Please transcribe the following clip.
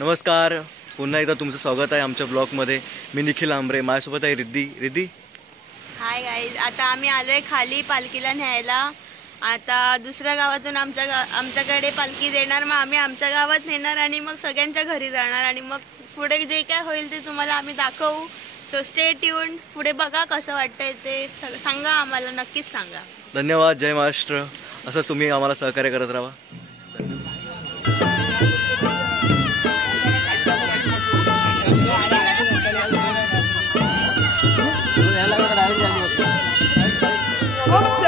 नमस्कार, पुन्हा एकदा तुमचं स्वागत आहे आमच्या ब्लॉगमध्ये। मी निखिल आंबरे, माझ्यासोबत आहे रिद्धी। हाय गाईज, आता आम्ही आलोय खाली पालखीला न्यायला। आता दुसऱ्या गावातून आमच्याकडे पालखी देणार, मग आम्ही आमच्या गावात नेणार आणि मग सगळ्यांच्या घरी जाणार आणि मग पुढे जे काय होईल ते तुम्हाला आम्ही दाखवू। सो स्टे ट्यून, पुढे बघा कसं वाटतंय ते सांगा आम्हाला, नक्कीच सांगा। धन्यवाद, जय महाराष्ट्र। असंच तुम्ही आम्हाला सहकार्य करत राहा। Up